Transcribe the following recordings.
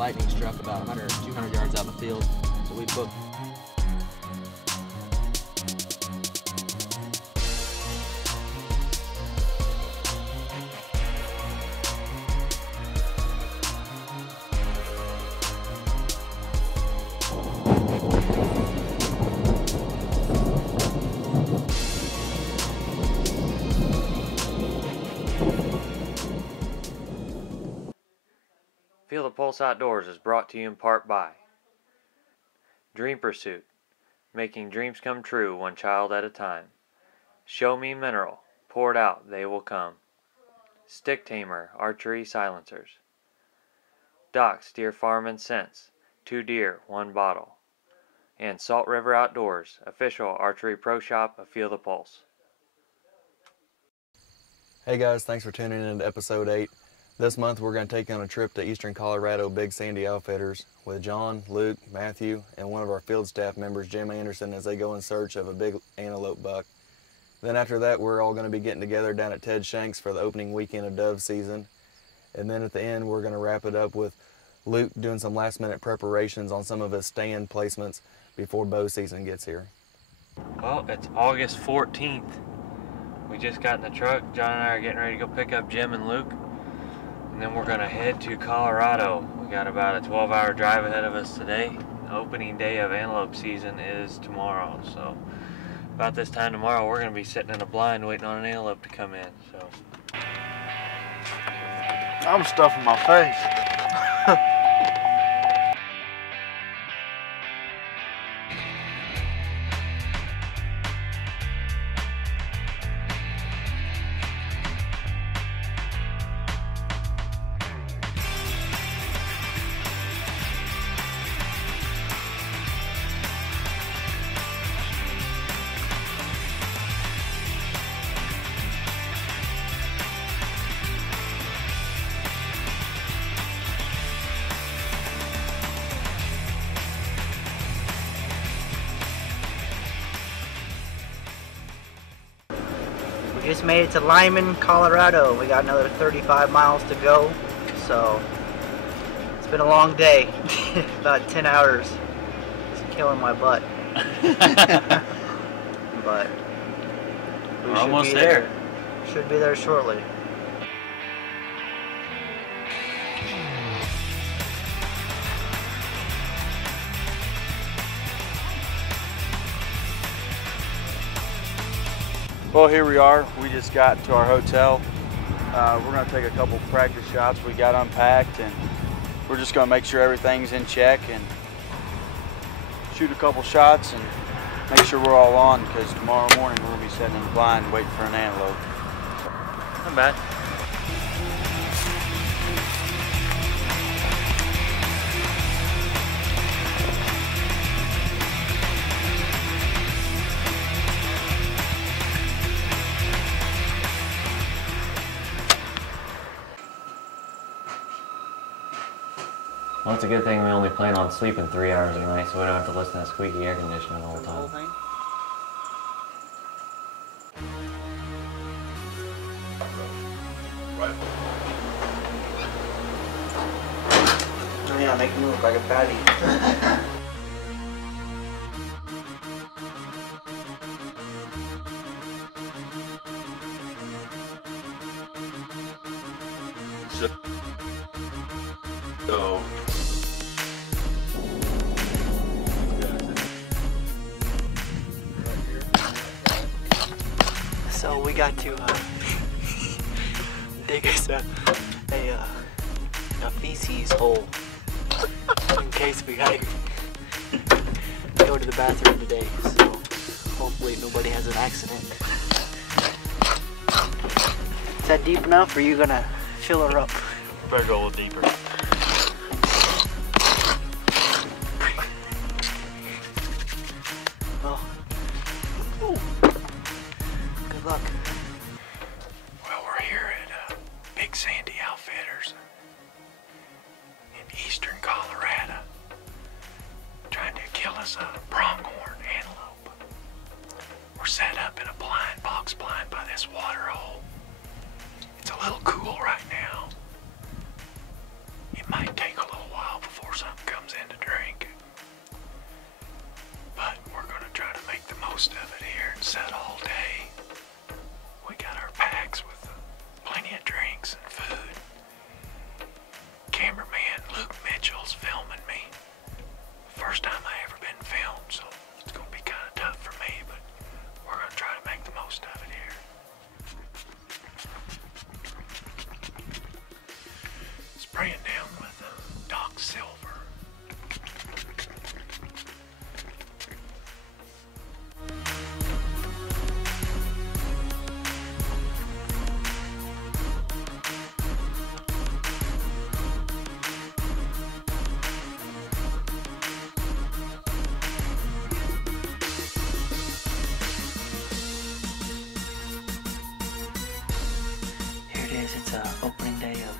lightning struck about 100 or 200 yards out in the field. So we booked. Feel the Pulse Outdoors is brought to you in part by Dream Pursuit, making dreams come true one child at a time. Show Me Mineral, poured out, they will come. Stick Tamer Archery Silencers. Doc's Deer Farm and Scents, 2 deer, 1 bottle. And Salt River Outdoors, official archery pro shop of Feel the Pulse. Hey guys, thanks for tuning in to episode 8. This month we're going to take you on a trip to Eastern Colorado Big Sandy Outfitters with John, Luke, Matthew, and one of our field staff members, Jim Anderson, as they go in search of a big antelope buck. Then after that, we're all going to be getting together down at Ted Shanks for the opening weekend of dove season. And then at the end, we're going to wrap it up with Luke doing some last-minute preparations on some of his stand placements before bow season gets here. Well, it's August 14th. We just got in the truck. John and I are getting ready to go pick up Jim and Luke. And then we're going to head to Colorado. We got about a 12-hour drive ahead of us today. The opening day of antelope season is tomorrow. So about this time tomorrow, we're going to be sitting in a blind waiting on an antelope to come in. So I'm stuffing my face. We just made it to Lyman, Colorado. We got another 35 miles to go, so it's been a long day. About 10 hours. It's killing my butt. But we're almost there. Should be there shortly. Well, here we are. We just got to our hotel. We're going to take a couple practice shots. We got unpacked, and we're just going to make sure everything's in check and shoot a couple shots and make sure we're all on, because tomorrow morning we're going to be sitting in the blind waiting for an antelope. Not bad. Well, it's a good thing we only plan on sleeping 3 hours a night, so we don't have to listen to that squeaky air conditioning the whole time. Oh yeah, make me look like a fatty. So we got to dig us a feces hole in case we gotta go to the bathroom today. So hopefully nobody has an accident. Is that deep enough, or are you gonna fill her up? Better go a little deeper. Well, good luck. Well, we're here at Big Sandy Outfitters in Eastern Colorado, trying to kill us a pronghorn antelope. We're set up in a blind, box blind by this water hole. It's a little cool right now. It spraying down with Doc Silver. It's opening day of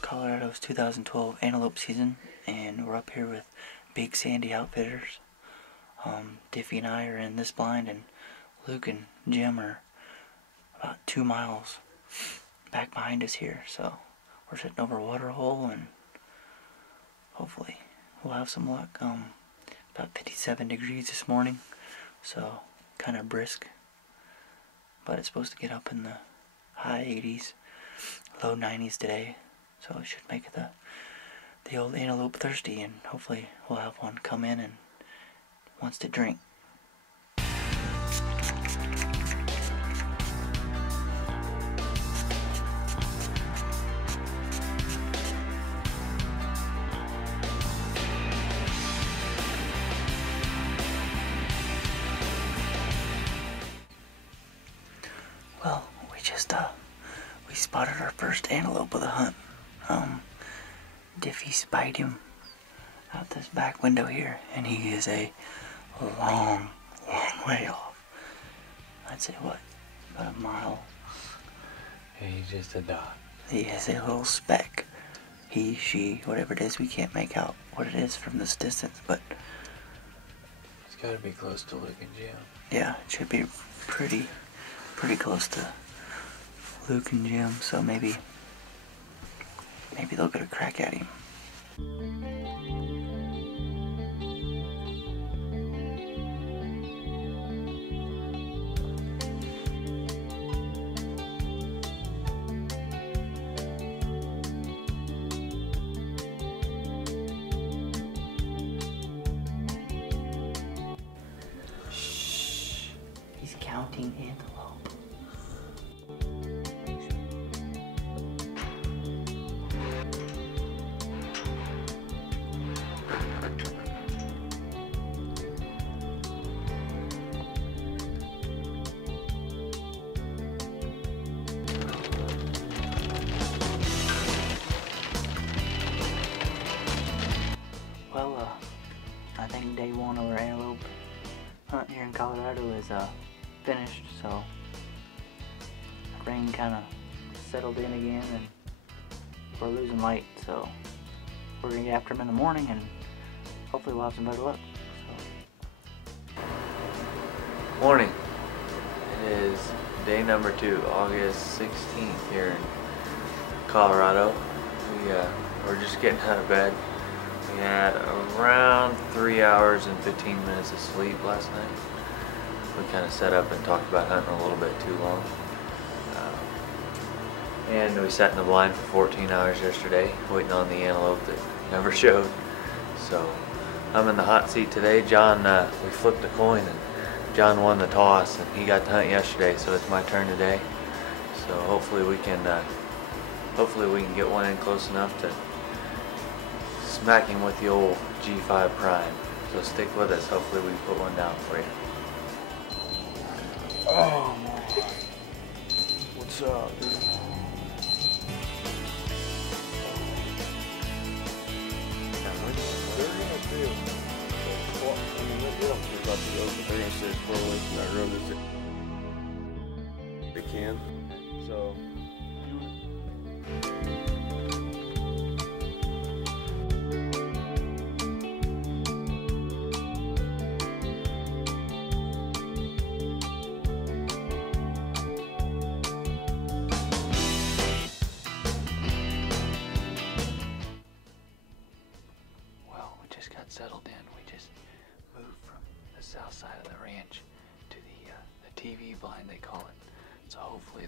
Colorado's 2012 antelope season, and we're up here with Big Sandy Outfitters. Diffie and I are in this blind, and Luke and Jim are about 2 miles back behind us here. So we're sitting over a water hole, and hopefully we'll have some luck. About 57 degrees this morning, so kind of brisk, but it's supposed to get up in the high 80s. Low 90s today, so it should make the old antelope thirsty, and hopefully we'll have one come in and wants to drink. Well, we spotted our first antelope of the hunt. Diffie spied him out this back window here, and he is a long way off. I'd say what, about a mile. And he's just a dot. He is a little speck. He, she, whatever it is, we can't make out what it is from this distance, but It's got to be close to Luke and Jim. yeah, it should be pretty close to Luke and Jim, so maybe they'll get a crack at him. Shh, he's counting antelope. Well, I think day one of our antelope hunt here in Colorado is finished, so the rain kind of settled in again and we're losing light, so we're gonna get after them in the morning and hopefully we'll have some better luck. Morning. It is day number 2, August 16th here in Colorado. We're just getting out of bed. We had around 3 hours and 15 minutes of sleep last night. We kind of set up and talked about hunting a little bit too long. And we sat in the blind for 14 hours yesterday, waiting on the antelope that never showed. So I'm in the hot seat today. John, we flipped a coin and John won the toss, and he got to hunt yesterday, so it's my turn today. So hopefully we can get one in close enough to smack him with the old G5 Prime. So stick with us. Hopefully we can put one down for you. Oh my. What's up, dude? They're gonna do. I mean, they don't care about the road, but they're gonna stay as far away from that road as they can. So. Well, we just got settled in. We just moved from the south side of the ranch to the TV blind, they call it. So hopefully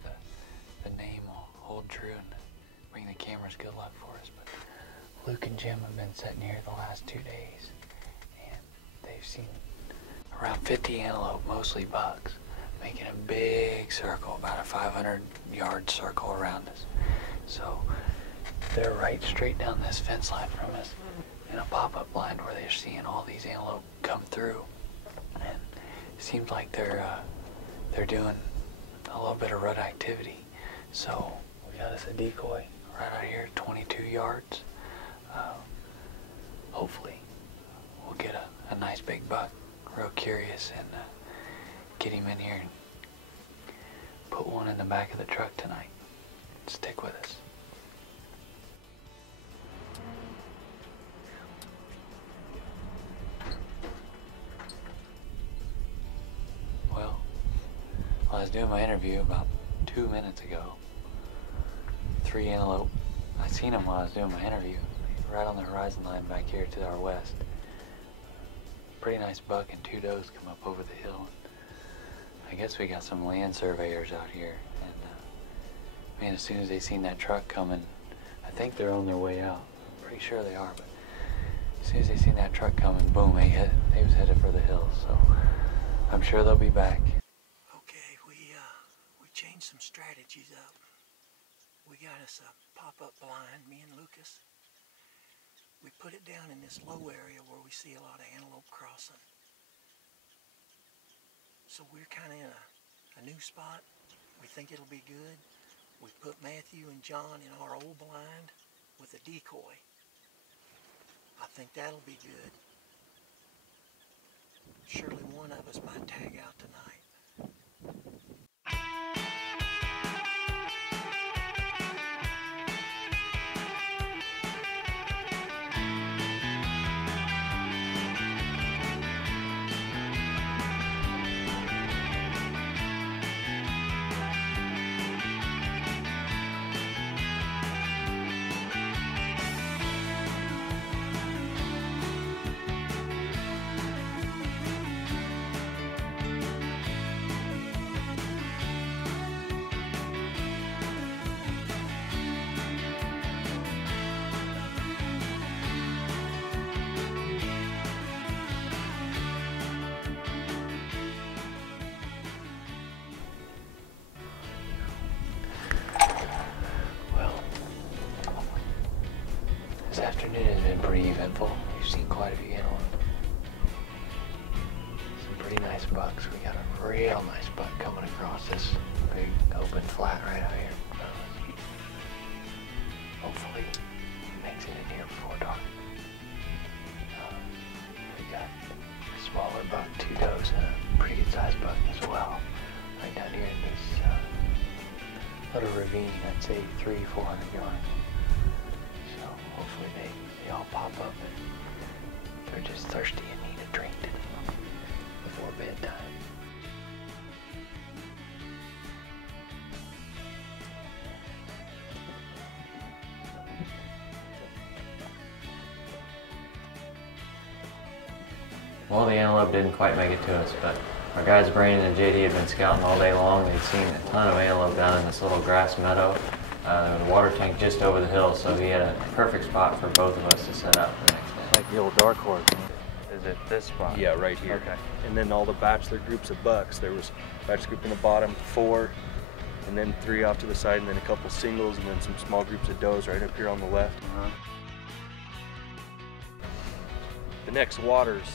the name will hold true and bring the cameras good luck for us. But Luke and Jim have been sitting here the last 2 days, and they've seen around 50 antelope, mostly bucks, making a big circle, about a 500-yard circle around us. So They're right straight down this fence line from us in a pop-up blind where they're seeing all these antelope come through. And it seems like they're doing a little bit of rut activity. So we got us a decoy right out here, 22 yards. Hopefully we'll get a nice big buck. Real curious, and get him in here and put one in the back of the truck tonight. Stick with us. Well, I was doing my interview about 2 minutes ago. 3 antelope. I seen them while I was doing my interview, right on the horizon line back here to our west. Pretty nice buck and 2 does come up over the hill. I guess we got some land surveyors out here, and man, as soon as they seen that truck coming, I think they're on their way out. I'm pretty sure they are, but as soon as they seen that truck coming, boom, they was headed for the hills. So I'm sure they'll be back. Okay, we changed some strategies up. We got us a pop-up blind, me and Lucas. We put it down in this low area where we see a lot of antelope crossing. So we're kind of in a new spot. We think it'll be good. We put Matthew and John in our old blind with a decoy. I think that'll be good. Surely one of us might tag out tonight. This afternoon has been pretty eventful. We've seen quite a few antelope. Some pretty nice bucks. We got a real nice buck coming across this big open flat right out here in front of us. Hopefully he makes it in here before dark. We got a smaller buck, 2 does, and a pretty good sized buck as well. Right down here in this little ravine, I'd say 300-400 yards. Hopefully they all pop up and they're just thirsty and need a drink before bedtime. Well, the antelope didn't quite make it to us, but our guys Brandon and JD had been scouting all day long. They'd seen a ton of antelope down in this little grass meadow. There was a water tank just over the hill, so he had a perfect spot for both of us to set up the next day. Like the old dark horse. Is it this spot? Yeah, right here. Okay. And then all the bachelor groups of bucks. There was bachelor group in the bottom, 4, and then 3 off to the side, and then a couple singles, and then some small groups of does right up here on the left. The next water's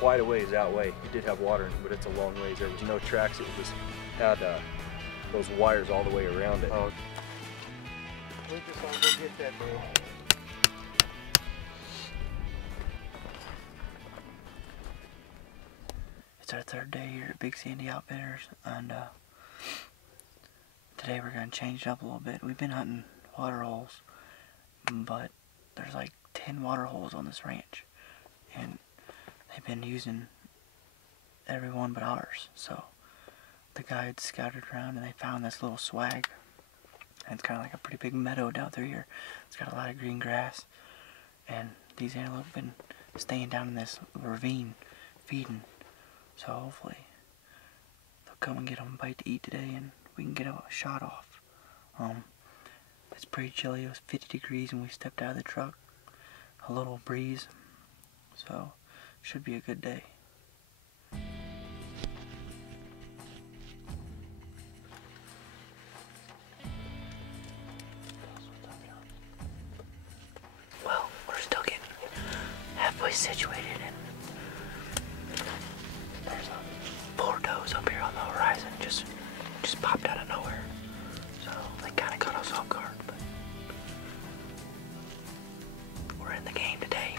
quite a ways out way. It did have water in it, but it's a long ways. There was no tracks. It was had those wires all the way around it. Oh. Lucas, I'll go get that, bro. It's our 3rd day here at Big Sandy Outfitters, and today we're going to change it up a little bit. We've been hunting water holes, but there's like 10 water holes on this ranch, and they've been using every one but ours. So the guides scouted around and they found this little swag. And it's kind of like a pretty big meadow down through here. It's got a lot of green grass. And these antelope have been staying down in this ravine, feeding. So hopefully they'll come and get them a bite to eat today and we can get a shot off. It's pretty chilly. It was 50 degrees when we stepped out of the truck. A little breeze. So should be a good day. situated, and there's a bulldoze up here on the horizon, just popped out of nowhere. So they kind of caught us off guard, but we're in the game today.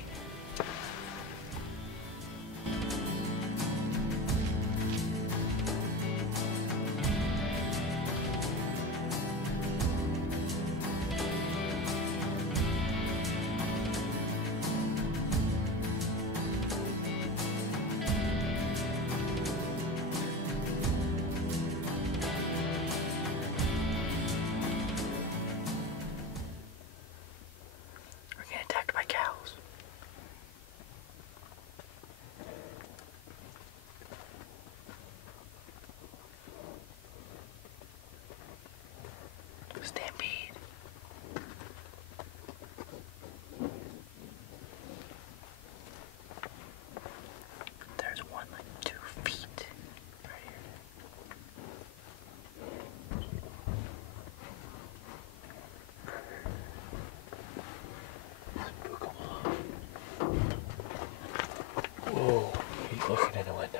Attacked by cows. Stampede. There's one like 2 feet right here. Whoa, he's looking in the window.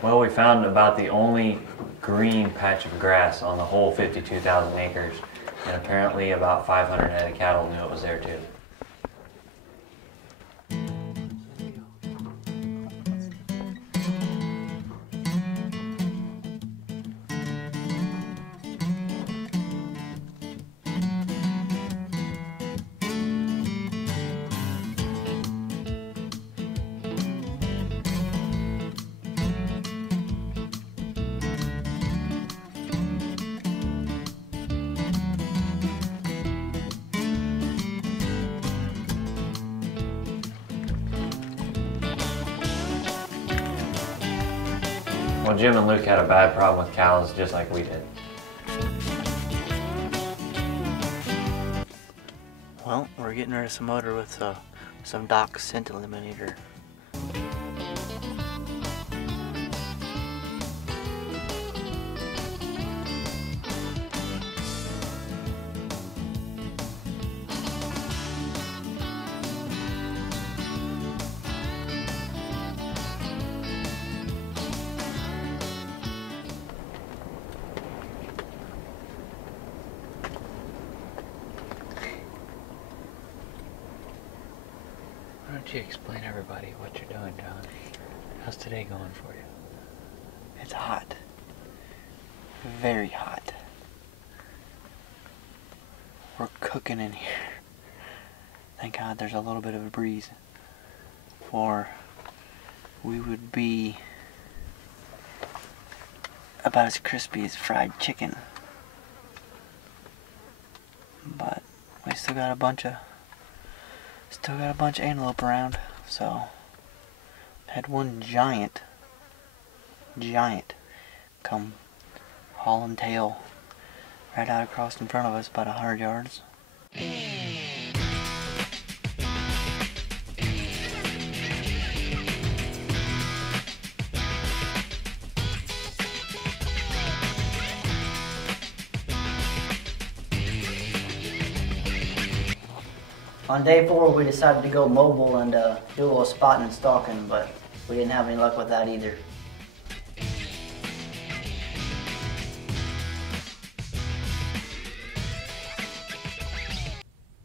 Well, we found about the only green patch of grass on the whole 52,000 acres, and apparently about 500 head of cattle knew it was there too. Well, Jim and Luke had a bad problem with cows just like we did. Well, we're getting rid of some odor with some Doc scent eliminator. Why don't you explain to everybody what you're doing, John? How's today going for you? It's hot. Very hot. We're cooking in here. Thank God there's a little bit of a breeze, or we would be about as crispy as fried chicken. But we still got a bunch of antelope around, so had one giant come hauling tail right out across in front of us, about 100 yards. On day 4, we decided to go mobile and do a little spotting and stalking, but we didn't have any luck with that either.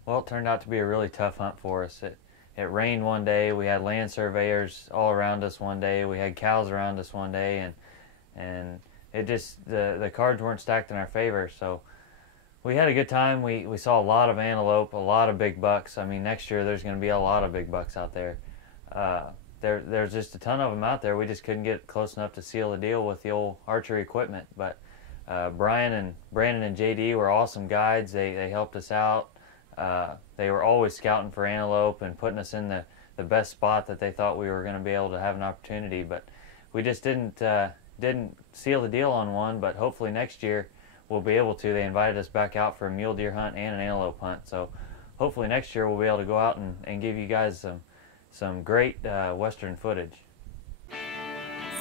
Well, it turned out to be a really tough hunt for us. It rained one day, we had land surveyors all around us one day, we had cows around us one day, and it just, the cards weren't stacked in our favor, so we had a good time. We saw a lot of antelope, a lot of big bucks. I mean, next year there's going to be a lot of big bucks out there. There's just a ton of them out there. We just couldn't get close enough to seal the deal with the old archery equipment. But Brian and Brandon and JD were awesome guides. They helped us out. They were always scouting for antelope and putting us in the best spot that they thought we were going to be able to have an opportunity. But we just didn't seal the deal on one. But hopefully next year we'll be able to. They invited us back out for a mule deer hunt and an antelope hunt. So hopefully next year we'll be able to go out and give you guys some great western footage.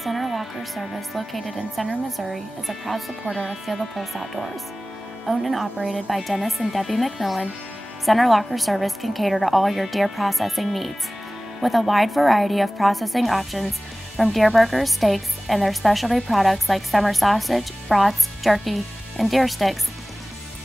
Center Locker Service, located in Center, Missouri, is a proud supporter of Feel the Pulse Outdoors. Owned and operated by Dennis and Debbie McMillan, Center Locker Service can cater to all your deer processing needs. With a wide variety of processing options, from deer burgers, steaks, and their specialty products like summer sausage, brats, jerky, and deer sticks,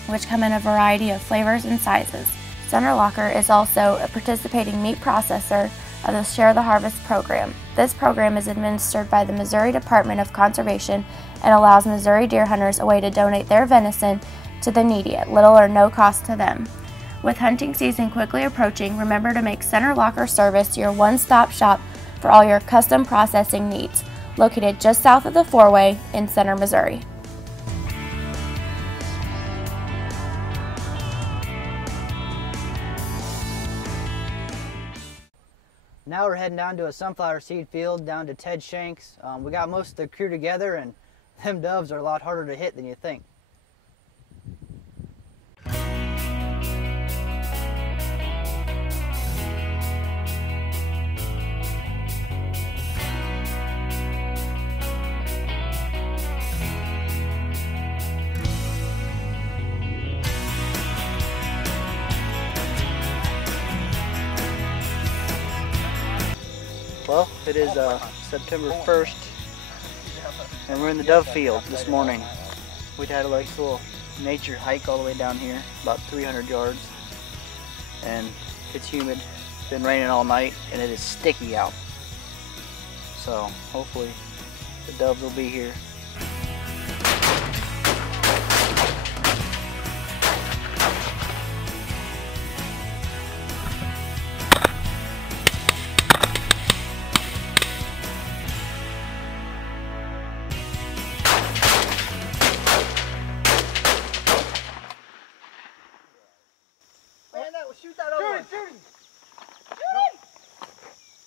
which come in a variety of flavors and sizes. Center Locker is also a participating meat processor of the Share the Harvest program. This program is administered by the Missouri Department of Conservation and allows Missouri deer hunters a way to donate their venison to the needy at little or no cost to them. With hunting season quickly approaching, remember to make Center Locker Service your one-stop shop for all your custom processing needs, located just south of the 4-way in Center, Missouri. Now we're heading down to a sunflower seed field down to Ted Shanks. We got most of the crew together, and them doves are a lot harder to hit than you think. Well, it is September 1st, and we're in the dove field this morning. We'd had a little nature hike all the way down here, about 300 yards, and it's humid. It's been raining all night, and it is sticky out. So hopefully the doves will be here. Shoot that other one.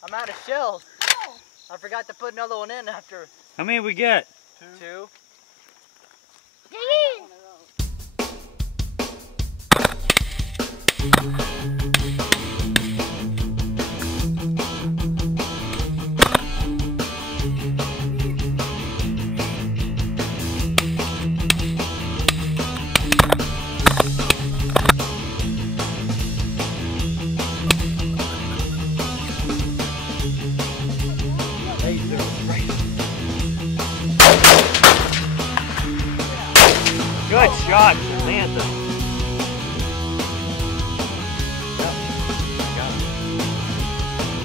I'm out of shells. I forgot to put another one in after. How many we get? Two. Good shot, Samantha.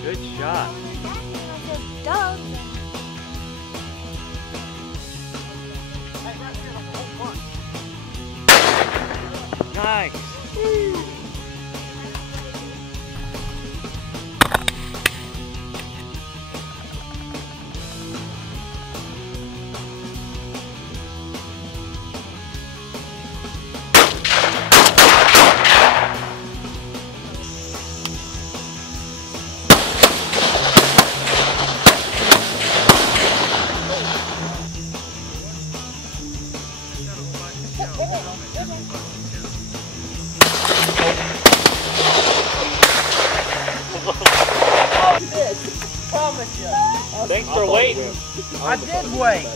Good shot. Nice. Thanks for waiting. I did wait.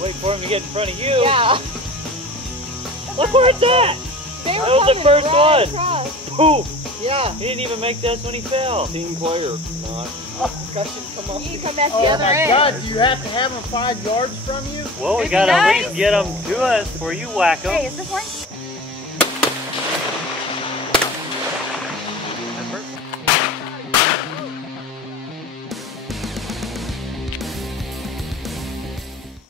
Wait for him to get in front of you. Yeah. Look where it's at. They were That was the first right one. across. Poof. Yeah. He didn't even make this when he fell. Team player, not. You need to come back the other my end. God, do you have to have them 5 yards from you? Well, we It'd be gotta at nice. least get them to us before you whack them. Hey, is this one?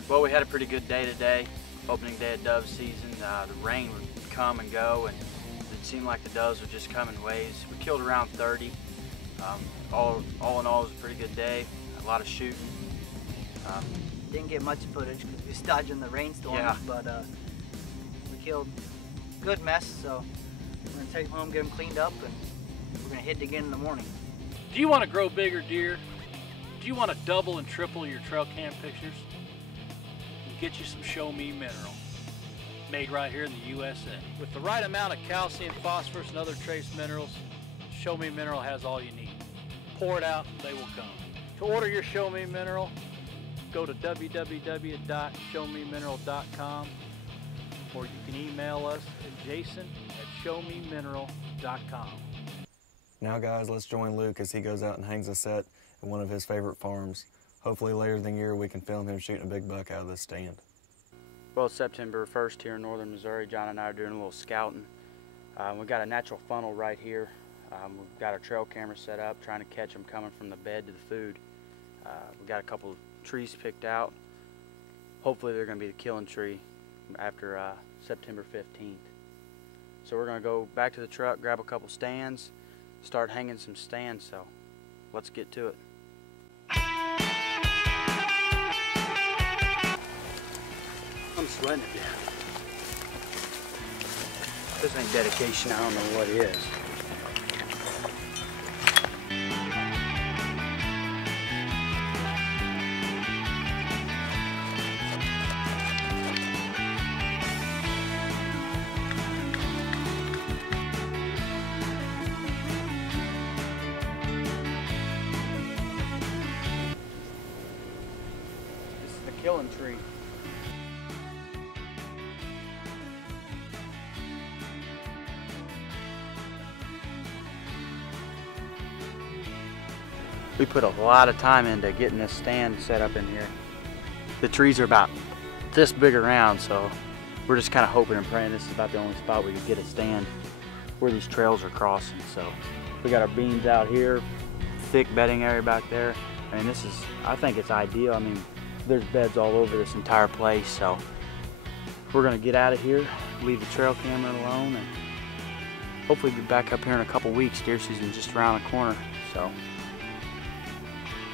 Well, we had a pretty good day today, opening day of dove season. The rain would come and go, and it seemed like the doves would just come in waves. We killed around 30. All in all, it was a pretty good day. A lot of shooting. Didn't get much footage because we was dodging the rainstorm, Yeah. but we killed a good mess, so we're going to take them home, get them cleaned up, and we're going to hit it again in the morning. Do you want to grow bigger deer? Do you want to double and triple your trail cam pictures? We'll get you some Show Me Mineral, made right here in the USA. With the right amount of calcium, phosphorus, and other trace minerals, Show Me Mineral has all you need. Pour it out, they will come. To order your Show Me Mineral, go to www.showmemineral.com or you can email us at jason@showmemineral.com. Now guys, let's join Luke as he goes out and hangs a set at one of his favorite farms. Hopefully later in the year we can film him shooting a big buck out of this stand. Well, it's September 1st here in northern Missouri. John and I are doing a little scouting. We've got a natural funnel right here. We've got our trail camera set up, trying to catch them coming from the bed to the food. We've got a couple of trees picked out. Hopefully they're going to be the killing tree after September 15th. So we're going to go back to the truck, grab a couple stands, start hanging some stands, so let's get to it. I'm sweating it down. This ain't dedication, I don't know what it is. This is the killing tree. We put a lot of time into getting this stand set up in here. The trees are about this big around, so we're just kind of hoping and praying this is about the only spot we could get a stand where these trails are crossing. So we got our beans out here, thick bedding area back there. I mean, this is, I think it's ideal. I mean, there's beds all over this entire place, so we're gonna get out of here, leave the trail camera alone, and hopefully be back up here in a couple weeks. Deer season's just around the corner, so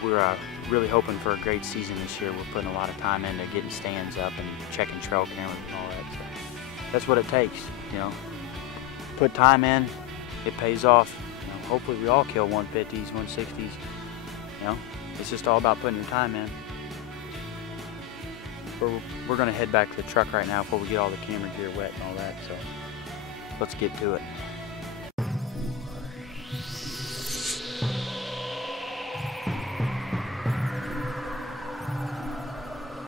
we're really hoping for a great season this year. We're putting a lot of time into getting stands up and checking trail cameras and all that. So that's what it takes, you know. Put time in, it pays off. You know, hopefully we all kill 150s, 160s. You know, it's just all about putting your time in. We're gonna head back to the truck right now before we get all the camera gear wet and all that. So let's get to it.